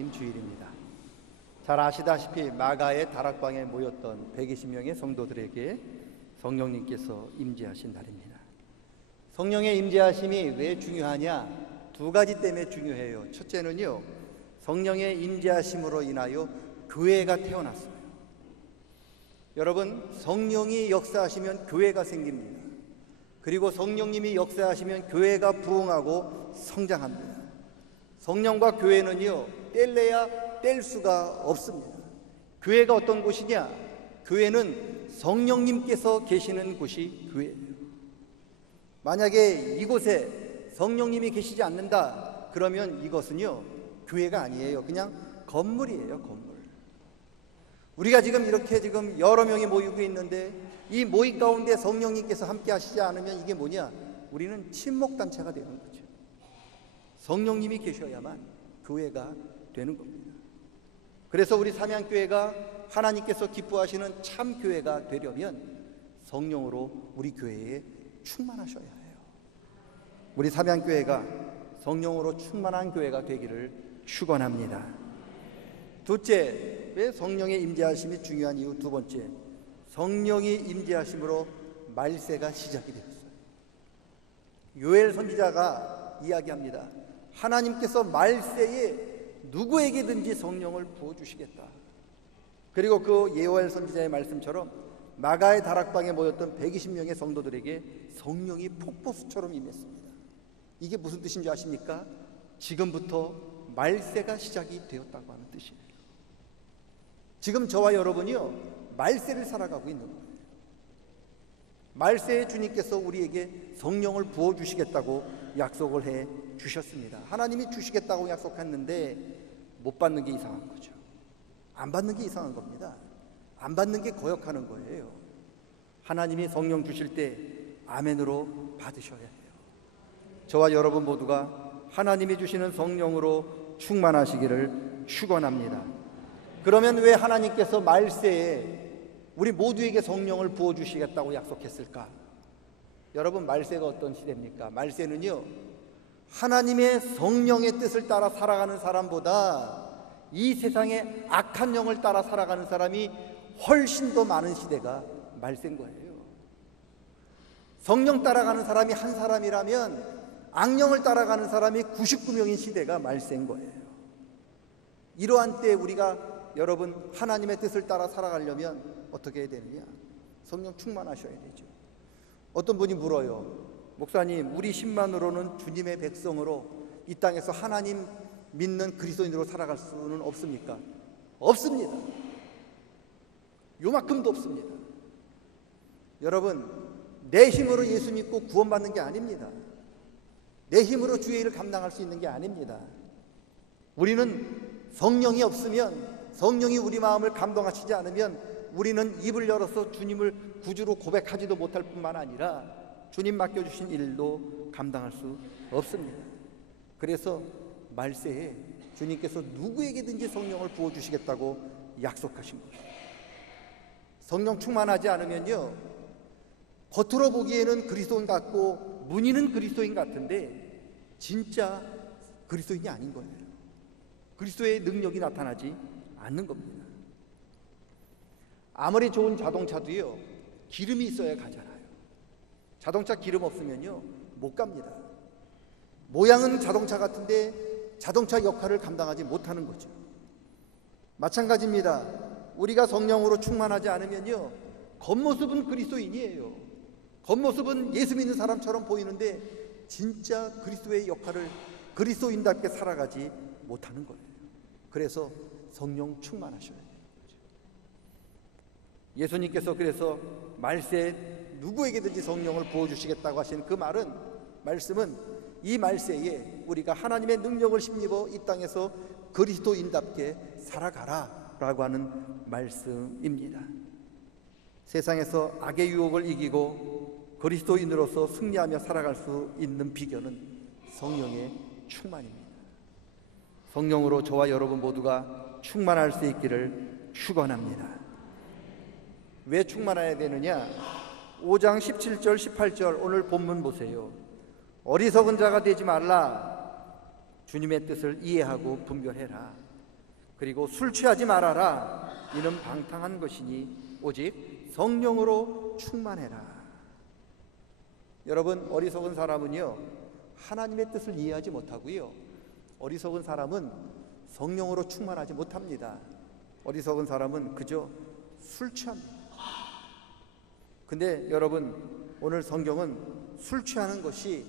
하나님 주일입니다. 잘 아시다시피 마가의 다락방에 모였던 120명의 성도들에게 성령님께서 임재하신 날입니다. 성령의 임재하심이 왜 중요하냐? 두 가지 때문에 중요해요. 첫째는요, 성령의 임재하심으로 인하여 교회가 태어났어요. 여러분, 성령이 역사하시면 교회가 생깁니다. 그리고 성령님이 역사하시면 교회가 부흥하고 성장합니다. 성령과 교회는요, 뗄래야 뗄 수가 없습니다. 교회가 어떤 곳이냐? 교회는 성령님께서 계시는 곳이 교회예요. 만약에 이곳에 성령님이 계시지 않는다 그러면 이것은요, 교회가 아니에요. 그냥 건물이에요, 건물. 우리가 이렇게 여러 명이 모이고 있는데 이 모임 가운데 성령님께서 함께 하시지 않으면 이게 뭐냐? 우리는 침묵단체가 되는 거죠. 성령님이 계셔야만 교회가 되는 겁니다. 그래서 우리 삼양교회가 하나님께서 기뻐하시는 참 교회가 되려면 성령으로 우리 교회에 충만하셔야 해요. 우리 삼양교회가 성령으로 충만한 교회가 되기를 축원합니다. 둘째, 왜 성령의 임재하심이 중요한 이유 두 번째, 성령이 임재하심으로 말세가 시작이 되었어요. 요엘 선지자가 이야기합니다. 하나님께서 말세에 누구에게든지 성령을 부어주시겠다. 그리고 그 요엘 선지자의 말씀처럼 마가의 다락방에 모였던 120명의 성도들에게 성령이 폭포수처럼 임했습니다. 이게 무슨 뜻인지 아십니까? 지금부터 말세가 시작이 되었다고 하는 뜻이에요. 지금 저와 여러분이요, 말세를 살아가고 있는 거예요. 말세에 주님께서 우리에게 성령을 부어주시겠다고 약속을 해 주셨습니다. 하나님이 주시겠다고 약속했는데 못 받는 게 이상한 거죠. 안 받는 게 이상한 겁니다. 안 받는 게 거역하는 거예요. 하나님이 성령 주실 때 아멘으로 받으셔야 해요. 저와 여러분 모두가 하나님이 주시는 성령으로 충만하시기를 축원합니다. 그러면 왜 하나님께서 말세에 우리 모두에게 성령을 부어주시겠다고 약속했을까? 여러분, 말세가 어떤 시대입니까? 말세는요, 하나님의 성령의 뜻을 따라 살아가는 사람보다 이 세상의 악한 영을 따라 살아가는 사람이 훨씬 더 많은 시대가 말세인 거예요. 성령 따라가는 사람이 한 사람이라면 악령을 따라가는 사람이 99명인 시대가 말세인 거예요. 이러한 때에 우리가 여러분 하나님의 뜻을 따라 살아가려면 어떻게 해야 되느냐? 성령 충만하셔야 되죠. 어떤 분이 물어요. 목사님, 우리 10만으로는 주님의 백성으로 이 땅에서 하나님 믿는 그리스도인으로 살아갈 수는 없습니까? 없습니다. 요만큼도 없습니다. 여러분, 내 힘으로 예수 믿고 구원받는 게 아닙니다. 내 힘으로 주의 일을 감당할 수 있는 게 아닙니다. 우리는 성령이 없으면, 성령이 우리 마음을 감동하시지 않으면 우리는 입을 열어서 주님을 구주로 고백하지도 못할 뿐만 아니라 주님 맡겨주신 일도 감당할 수 없습니다. 그래서 말세에 주님께서 누구에게든지 성령을 부어주시겠다고 약속하신 거예요. 성령 충만하지 않으면요, 겉으로 보기에는 그리스도인 같고 문의는 그리스도인 같은데 진짜 그리스도인이 아닌 거예요. 그리스도의 능력이 나타나지 않는 겁니다. 아무리 좋은 자동차도요, 기름이 있어야 가잖아요. 자동차 기름 없으면요, 못 갑니다. 모양은 자동차 같은데 자동차 역할을 감당하지 못하는 거죠. 마찬가지입니다. 우리가 성령으로 충만하지 않으면요, 겉모습은 그리스도인이에요. 겉모습은 예수 믿는 사람처럼 보이는데 진짜 그리스도의 역할을 그리스도인답게 살아가지 못하는 거예요. 그래서 성령 충만하셔야 돼요. 예수님께서 그래서 말세에 누구에게든지 성령을 부어주시겠다고 하신 그 말씀은 이 말세에 우리가 하나님의 능력을 힘입어 이 땅에서 그리스도인답게 살아가라 라고 하는 말씀입니다. 세상에서 악의 유혹을 이기고 그리스도인으로서 승리하며 살아갈 수 있는 비결은 성령의 충만입니다. 성령으로 저와 여러분 모두가 충만할 수 있기를 축원합니다. 왜 충만해야 되느냐? 5장 17절 18절 오늘 본문 보세요. 어리석은 자가 되지 말라. 주님의 뜻을 이해하고 분별해라. 그리고 술 취하지 말아라. 이는 방탕한 것이니 오직 성령으로 충만해라. 여러분, 어리석은 사람은요, 하나님의 뜻을 이해하지 못하고요, 어리석은 사람은 성령으로 충만하지 못합니다. 어리석은 사람은 그저 술 취합니다. 근데 여러분, 오늘 성경은 술 취하는 것이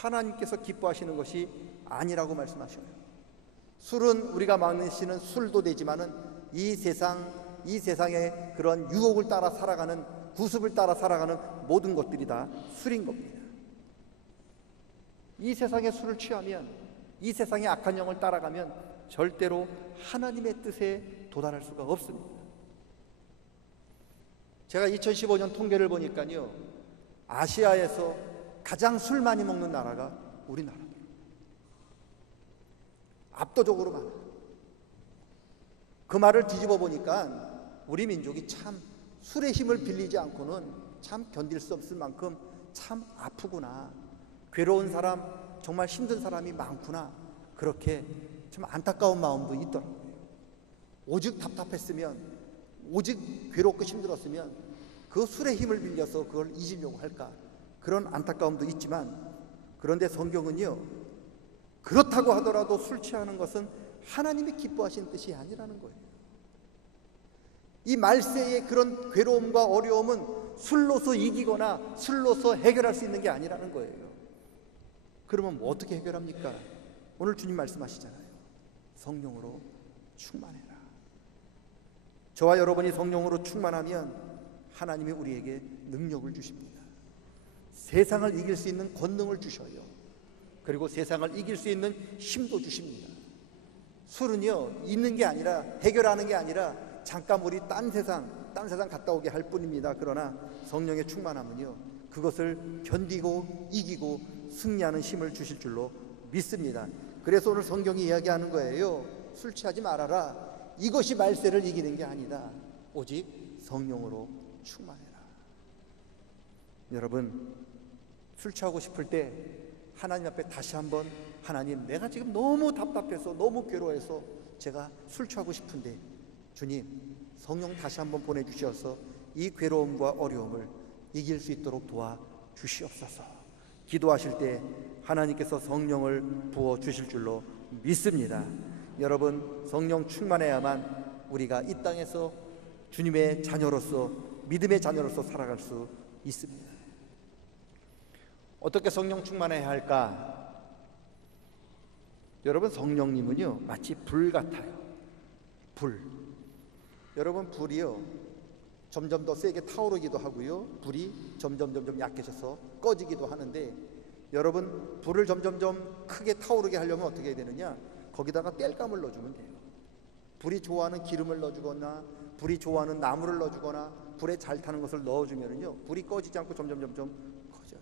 하나님께서 기뻐하시는 것이 아니라고 말씀하셔요. 술은 우리가 마시는 술도 되지만은 이 세상의 그런 유혹을 따라 살아가는, 구습을 따라 살아가는 모든 것들이 다 술인 겁니다. 이 세상의 술을 취하면, 이 세상의 악한 영을 따라가면 절대로 하나님의 뜻에 도달할 수가 없습니다. 제가 2015년 통계를 보니까요, 아시아에서 가장 술 많이 먹는 나라가 우리나라입니다. 압도적으로 많아요. 그 말을 뒤집어 보니까 우리 민족이 참 술의 힘을 빌리지 않고는 참 견딜 수 없을 만큼 참 아프구나, 괴로운 사람, 정말 힘든 사람이 많구나, 그렇게 참 안타까운 마음도 있더라고요. 오직 답답했으면, 오직 괴롭고 힘들었으면 그 술의 힘을 빌려서 그걸 잊으려고 할까, 그런 안타까움도 있지만, 그런데 성경은요, 그렇다고 하더라도 술 취하는 것은 하나님이 기뻐하시는 뜻이 아니라는 거예요. 이 말세의 그런 괴로움과 어려움은 술로서 이기거나 술로서 해결할 수 있는 게 아니라는 거예요. 그러면 뭐 어떻게 해결합니까? 오늘 주님 말씀하시잖아요. 성령으로 충만해라. 저와 여러분이 성령으로 충만하면 하나님이 우리에게 능력을 주십니다. 세상을 이길 수 있는 권능을 주셔요. 그리고 세상을 이길 수 있는 힘도 주십니다. 술은요, 있는 게 아니라, 해결하는 게 아니라 잠깐 우리 딴 세상 갔다 오게 할 뿐입니다. 그러나 성령의 충만함은요, 그것을 견디고 이기고 승리하는 힘을 주실 줄로 믿습니다. 그래서 오늘 성경이 이야기하는 거예요. 술 취하지 말아라. 이것이 말세를 이기는 게 아니다. 오직 성령으로 충만해라. 여러분, 술 취하고 싶을 때 하나님 앞에 다시 한번, 하나님, 내가 지금 너무 답답해서, 너무 괴로워해서 제가 술 취하고 싶은데 주님, 성령 다시 한번 보내주셔서 이 괴로움과 어려움을 이길 수 있도록 도와주시옵소서. 기도하실 때 하나님께서 성령을 부어주실 줄로 믿습니다. 여러분, 성령 충만해야만 우리가 이 땅에서 주님의 자녀로서, 믿음의 자녀로서 살아갈 수 있습니다. 어떻게 성령 충만해야 할까? 여러분, 성령님은요, 마치 불 같아요. 불. 여러분, 불이요, 점점 더 세게 타오르기도 하고요, 불이 점점 약해져서 꺼지기도 하는데, 여러분, 불을 점점 크게 타오르게 하려면 어떻게 해야 되느냐? 거기다가 땔감을 넣어주면 돼요. 불이 좋아하는 기름을 넣어주거나, 불이 좋아하는 나무를 넣어주거나, 불에 잘 타는 것을 넣어주면은요, 불이 꺼지지 않고 점점 커져요.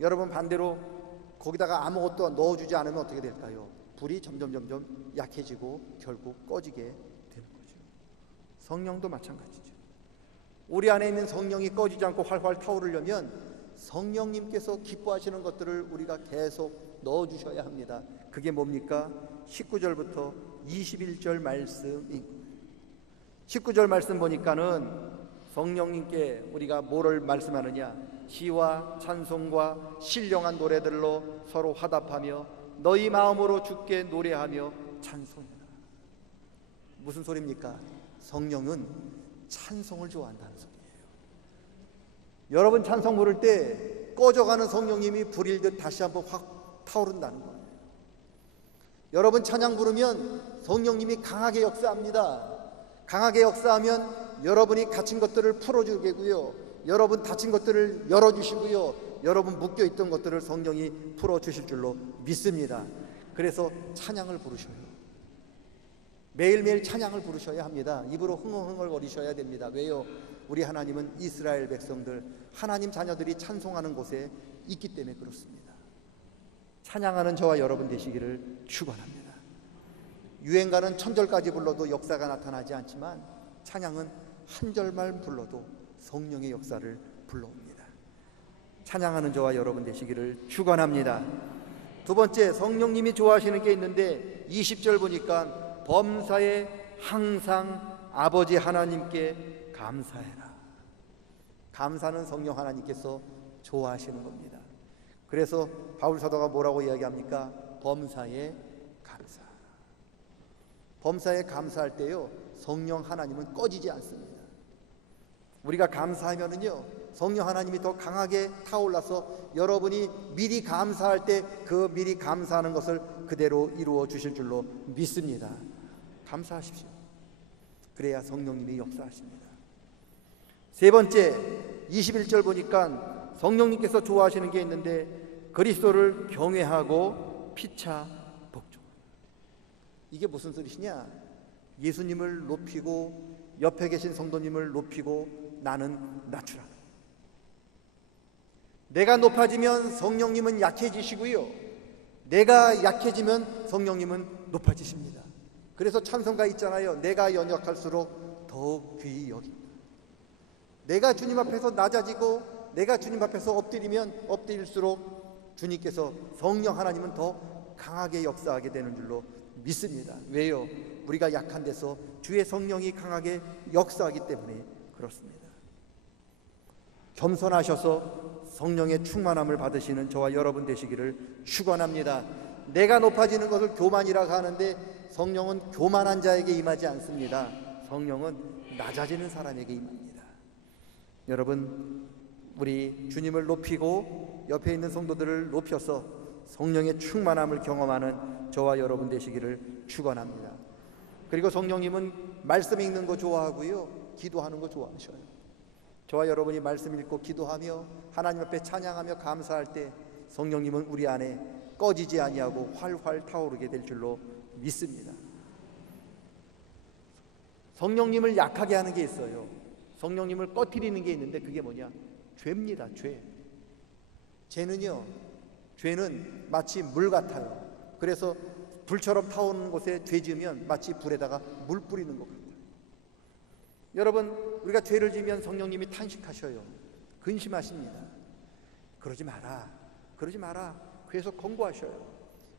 여러분, 반대로 거기다가 아무것도 넣어주지 않으면 어떻게 될까요? 불이 점점 약해지고 결국 꺼지게 되는 거죠. 성령도 마찬가지죠. 우리 안에 있는 성령이 꺼지지 않고 활활 타오르려면 성령님께서 기뻐하시는 것들을 우리가 계속 넣어주셔야 합니다. 그게 뭡니까? 19절부터 21절 말씀입니다. 19절 말씀 보니까는 성령님께 우리가 뭐를 말씀하느냐? 시와 찬송과 신령한 노래들로 서로 화답하며 너희 마음으로 주께 노래하며 찬송해라. 무슨 소리입니까? 성령은 찬송을 좋아한다는 소리예요. 여러분, 찬송 부를 때 꺼져가는 성령님이 불일 듯 다시 한번 확 타오른다는 거예요. 여러분, 찬양 부르면 성령님이 강하게 역사합니다. 강하게 역사하면 여러분이 갇힌 것들을 풀어주겠고요, 여러분 다친 것들을 열어주시고요, 여러분 묶여있던 것들을 성령이 풀어주실 줄로 믿습니다. 그래서 찬양을 부르셔요. 매일매일 찬양을 부르셔야 합니다. 입으로 흥얼흥얼거리셔야 됩니다. 왜요? 우리 하나님은 이스라엘 백성들, 하나님 자녀들이 찬송하는 곳에 있기 때문에 그렇습니다. 찬양하는 저와 여러분 되시기를 축원합니다. 유행가는 1000절까지 불러도 역사가 나타나지 않지만 찬양은 한 절만 불러도 성령의 역사를 불러옵니다. 찬양하는 저와 여러분 되시기를 축원합니다. 두 번째, 성령님이 좋아하시는 게 있는데 20절 보니까 범사에 항상 아버지 하나님께 감사해라. 감사는 성령 하나님께서 좋아하시는 겁니다. 그래서 바울 사도가 뭐라고 이야기합니까? 범사에 감사. 범사에 감사할 때요, 성령 하나님은 꺼지지 않습니다. 우리가 감사하면은요, 성령 하나님이 더 강하게 타올라서 여러분이 미리 감사할 때 그 미리 감사하는 것을 그대로 이루어 주실 줄로 믿습니다. 감사하십시오. 그래야 성령님이 역사하십니다. 세 번째, 21절 보니까 성령님께서 좋아하시는 게 있는데 그리스도를 경외하고 피차 복종. 이게 무슨 소리시냐? 예수님을 높이고 옆에 계신 성도님을 높이고 나는 낮추라. 내가 높아지면 성령님은 약해지시고요, 내가 약해지면 성령님은 높아지십니다. 그래서 찬송가 있잖아요. 내가 연약할수록 더욱 귀히 여깁니다. 내가 주님 앞에서 낮아지고 내가 주님 앞에서 엎드리면 엎드릴수록 주님께서, 성령 하나님은 더 강하게 역사하게 되는 줄로 믿습니다. 왜요? 우리가 약한 데서 주의 성령이 강하게 역사하기 때문에 그렇습니다. 겸손하셔서 성령의 충만함을 받으시는 저와 여러분 되시기를 축원합니다. 내가 높아지는 것을 교만이라고 하는데 성령은 교만한 자에게 임하지 않습니다. 성령은 낮아지는 사람에게 임합니다. 여러분, 우리 주님을 높이고 옆에 있는 성도들을 높여서 성령의 충만함을 경험하는 저와 여러분 되시기를 축원합니다. 그리고 성령님은 말씀 읽는 거 좋아하고요, 기도하는 거 좋아하셔요. 저와 여러분이 말씀 읽고 기도하며 하나님 앞에 찬양하며 감사할 때 성령님은 우리 안에 꺼지지 아니하고 활활 타오르게 될 줄로 믿습니다. 성령님을 약하게 하는 게 있어요. 성령님을 꺼트리는 게 있는데 그게 뭐냐? 죄입니다. 죄. 죄는 마치 물 같아요. 그래서 불처럼 타오르는 곳에 죄 지으면 마치 불에다가 물 뿌리는 것 같아요. 여러분, 우리가 죄를 지으면 성령님이 탄식하셔요. 근심하십니다. 그러지 마라. 계속 권고하셔요.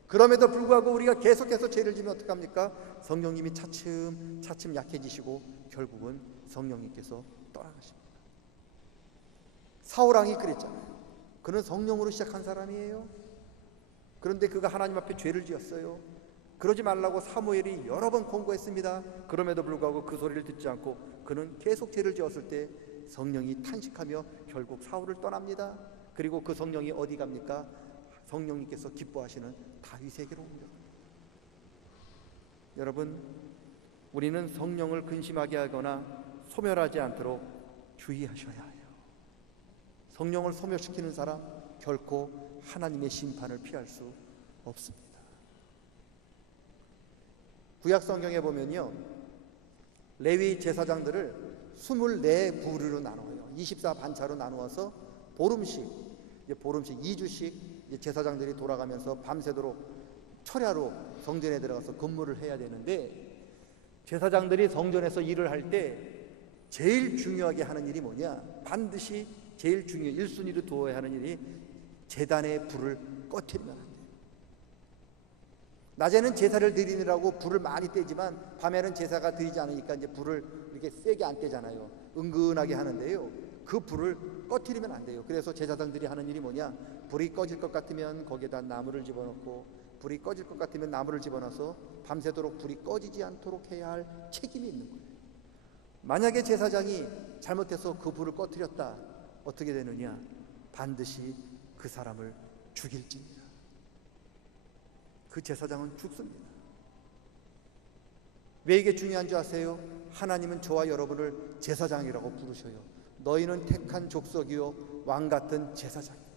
그럼에도 불구하고 우리가 계속해서 죄를 지면 어떡합니까? 성령님이 차츰 약해지시고 결국은 성령님께서 떠나가십니다. 사울왕이 그랬잖아요. 그는 성령으로 시작한 사람이에요. 그런데 그가 하나님 앞에 죄를 지었어요. 그러지 말라고 사무엘이 여러 번 권고했습니다. 그럼에도 불구하고 그 소리를 듣지 않고 그는 계속 죄를 지었을 때 성령이 탄식하며 결국 사울을 떠납니다. 그리고 그 성령이 어디 갑니까? 성령님께서 기뻐하시는 다윗에게로 옵니다. 여러분, 우리는 성령을 근심하게 하거나 소멸하지 않도록 주의하셔야 해요. 성령을 소멸시키는 사람 결코 하나님의 심판을 피할 수 없습니다. 구약 성경에 보면요, 레위 제사장들을 24부류로 나눠요. 24반차로 나누어서 보름씩 2주씩 제사장들이 돌아가면서 밤새도록 철야로 성전에 들어가서 근무를 해야 되는데, 제사장들이 성전에서 일을 할 때 제일 중요하게 하는 일이 뭐냐? 반드시 제일 1순위로 두어야 하는 일이 제단의 불을 꺼트리면 안 돼요. 낮에는 제사를 드리느라고 불을 많이 떼지만 밤에는 제사가 드리지 않으니까 이제 불을 이렇게 세게 안 떼잖아요. 은근하게 하는데요, 그 불을 꺼트리면 안 돼요. 그래서 제사장들이 하는 일이 뭐냐? 불이 꺼질 것 같으면 거기에다 나무를 집어넣고, 불이 꺼질 것 같으면 나무를 집어넣어서 밤새도록 불이 꺼지지 않도록 해야 할 책임이 있는 거예요. 만약에 제사장이 잘못해서 그 불을 꺼트렸다, 어떻게 되느냐? 반드시 그 사람을 죽일지니라. 그 제사장은 죽습니다. 왜 이게 중요한 줄 아세요? 하나님은 저와 여러분을 제사장이라고 부르셔요. 너희는 택한 족속이요 왕같은 제사장이에요.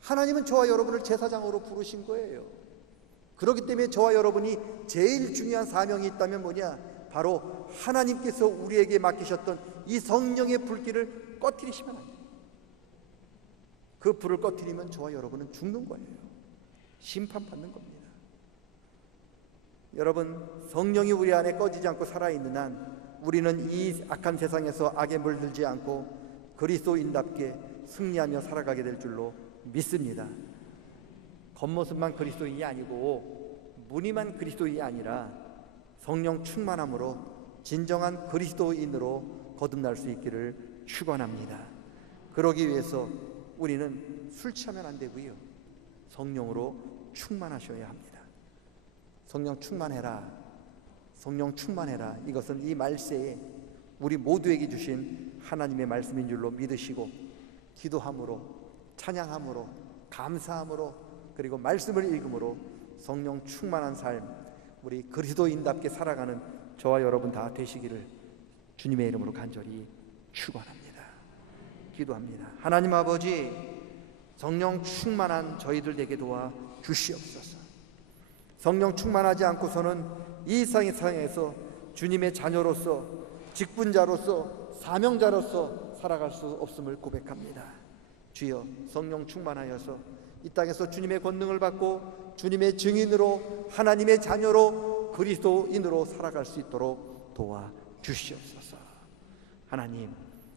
하나님은 저와 여러분을 제사장으로 부르신 거예요. 그렇기 때문에 저와 여러분이 제일 중요한 사명이 있다면 뭐냐? 바로 하나님께서 우리에게 맡기셨던 이 성령의 불길을 꺼트리시면 안 돼요. 그 불을 꺼트리면 저와 여러분은 죽는 거예요. 심판받는 겁니다. 여러분, 성령이 우리 안에 꺼지지 않고 살아있는 한 우리는 이 악한 세상에서 악에 물들지 않고 그리스도인답게 승리하며 살아가게 될 줄로 믿습니다. 겉모습만 그리스도인이 아니고 무늬만 그리스도인이 아니라 성령 충만함으로 진정한 그리스도인으로 거듭날 수 있기를 축원합니다. 그러기 위해서 우리는 술 취하면 안 되고요, 성령으로 충만하셔야 합니다. 성령 충만해라, 성령 충만해라. 이것은 이 말세에 우리 모두에게 주신 하나님의 말씀인 줄로 믿으시고 기도함으로, 찬양함으로, 감사함으로, 그리고 말씀을 읽음으로 성령 충만한 삶, 우리 그리스도인답게 살아가는 저와 여러분 다 되시기를 주님의 이름으로 간절히 축원합니다. 기도합니다. 하나님 아버지, 성령 충만한 저희들 되게 도와 주시옵소서. 성령 충만하지 않고서는 이 세상에서 주님의 자녀로서, 직분자로서, 사명자로서 살아갈 수 없음을 고백합니다. 주여, 성령 충만하여서 이 땅에서 주님의 권능을 받고 주님의 증인으로, 하나님의 자녀로, 그리스도인으로 살아갈 수 있도록 도와 주시옵소서. 하나님,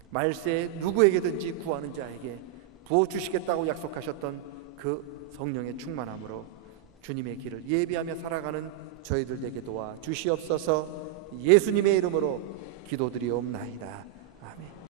말세에 누구에게든지 구하는 자에게 부어주시겠다고 약속하셨던 그 성령의 충만함으로 주님의 길을 예비하며 살아가는 저희들에게 도와 주시옵소서. 예수님의 이름으로 기도드리옵나이다.